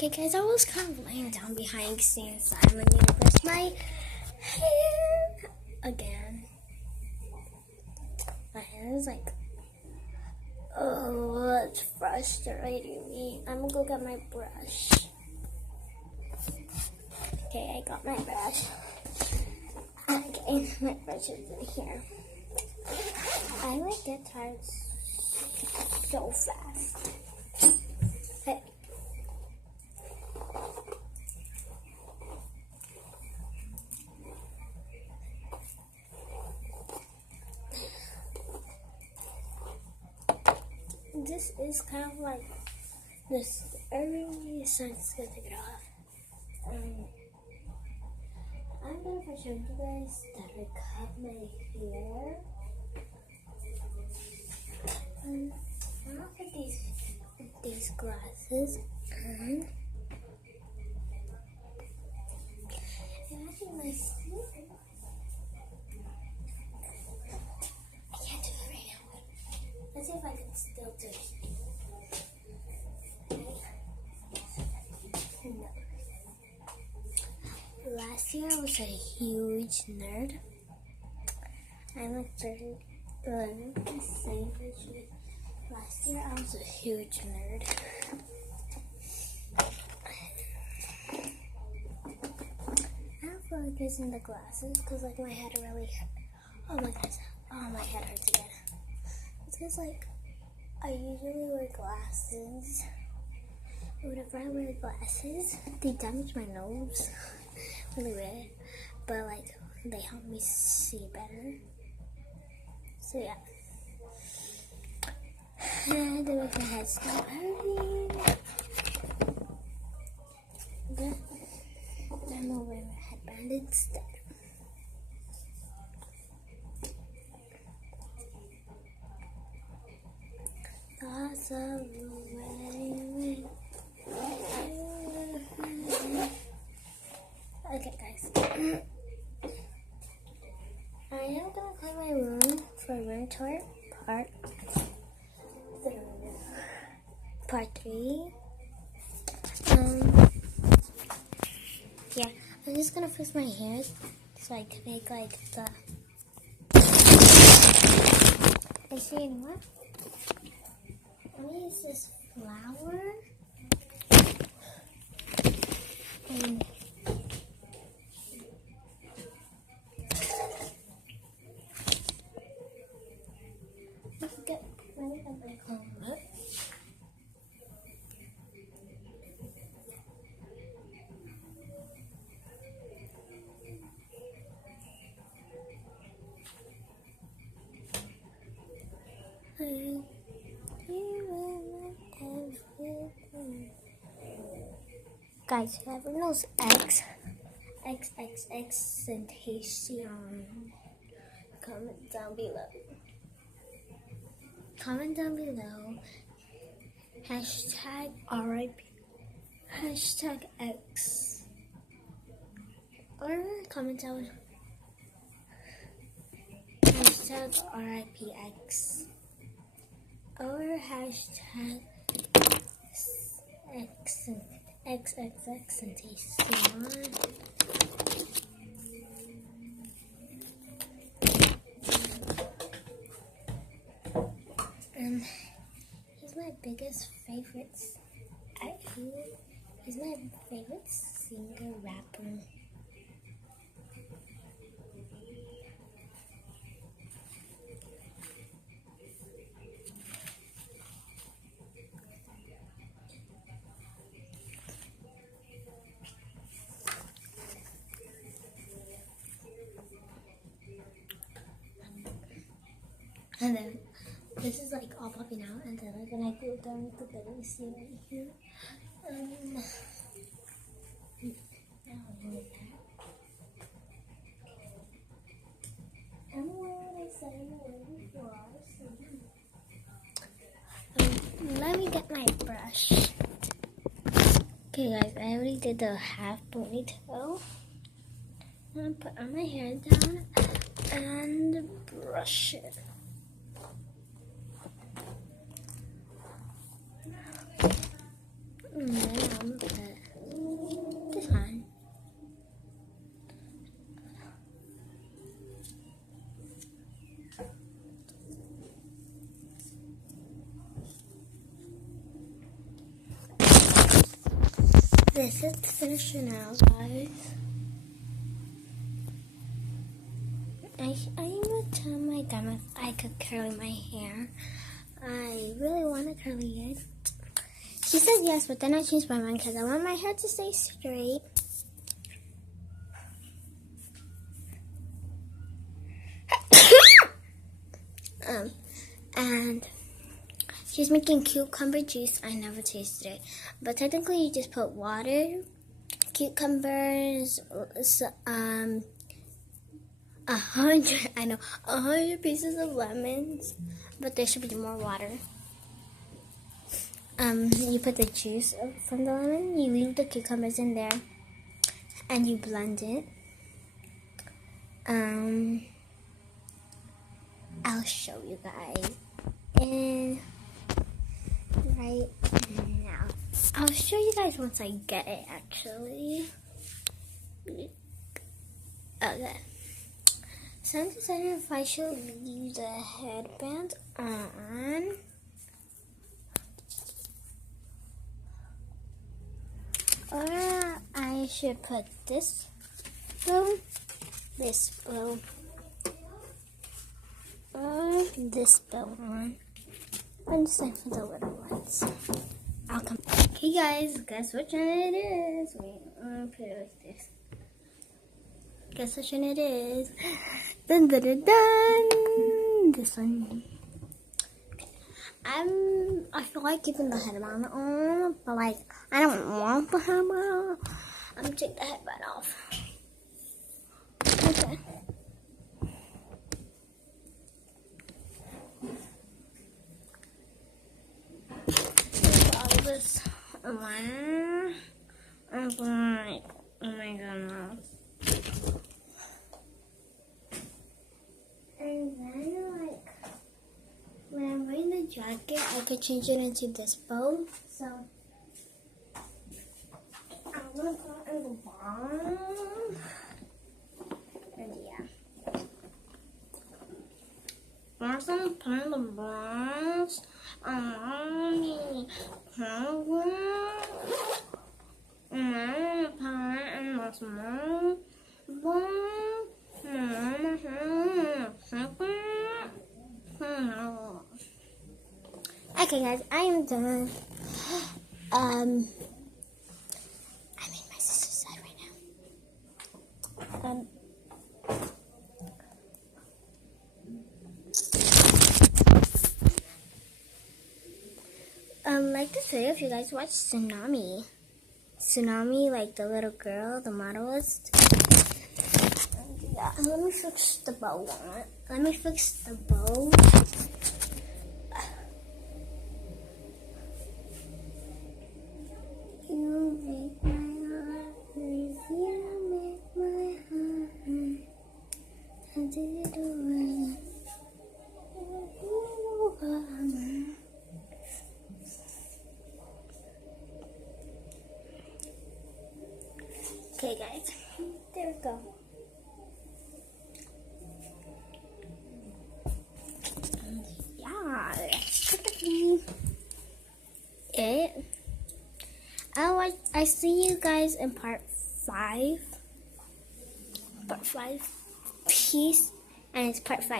Okay guys, I was kind of laying down behind scenes. I'm gonna brush my hair again. My hair is like, oh, it's frustrating me. I'm gonna go get my brush. Okay, I got my brush. Okay, my brush is in here. I like get tired so fast. Okay. This is kind of like this early, so I'm just gonna take it off. I'm gonna show you guys that I cut my hair. I'll put these glasses on. And actually my sleeve. I can't do it right now. Let's see if I can still do it. No. Last year I was a huge nerd. I'm like 11 to say last year I was a huge nerd. I don't feel like using the glasses because like my head really hurt. Oh my gosh. Oh, my head hurts again. It's because like I usually wear glasses. Whenever I wear glasses, they damage my nose really bad. But like they help me see better. So yeah. And then make my head stop hurting. But I'm gonna wear my headband instead. Thoughts of the way. Okay, guys. I am gonna clean my room for room tour part 3. Yeah, I'm just gonna fix my hair so I can make like the. I see what? I'm gonna use this flower. And let me get my comb up. Guys, whoever knows XXXTentacion, comment down below. Comment down below. Hashtag RIP. Hashtag X. Or comment down. Hashtag RIPX. Or hashtag XXXTentacion. He's my biggest favorite. He's my favorite singer rapper. And then this is like all popping out, and then when I go down with the bed, you see right here. Let me get my brush. Okay guys, I already did the half ponytail. I'm gonna put on my hair down and brush it. And then I'm gonna put This is finished now, guys. I'm gonna tell my grandma if I could curl my hair. I really want to curly it. She said yes, but then I changed my mind because I want my hair to stay straight. And she's making cucumber juice. I never tasted it, but technically you just put water, cucumbers, 100 pieces of lemons, but there should be more water. You put the juice from the lemon, you leave the cucumbers in there, and you blend it. I'll show you guys in right now. I'll show you guys once I get it, actually. Okay. So I'm deciding if I should leave the headband on. Or I should put this bow, or this bow on. I'm deciding for the little ones. I'll come. Okay, guys, guess which one it is. Wait, I'm gonna put it like this. Guess which one it is. Dun dun dun dun. This one. I feel like keeping the headband on, but like I don't want the headband on. I'm gonna take the headband off. Okay. All this one. I'm like, oh my goodness. And then, like, when I'm wearing the jacket, I could change it into this bow. So, I'm gonna put it in the bottom. And yeah. Once I'm putting the bows, I'm gonna put it in the small bowl. Okay, guys, I am done. I'm in my sister's side right now. Like this video if you guys watch Tsunami. Tsunami, like the little girl, the modelist. Yeah, let me fix the bow on it. Let me fix the bow. You make my heart race, you make my heart. I did it away. Okay, guys, there we go. Yeah, that's typically it. I see you guys in part 5. Peace, and it's part 5.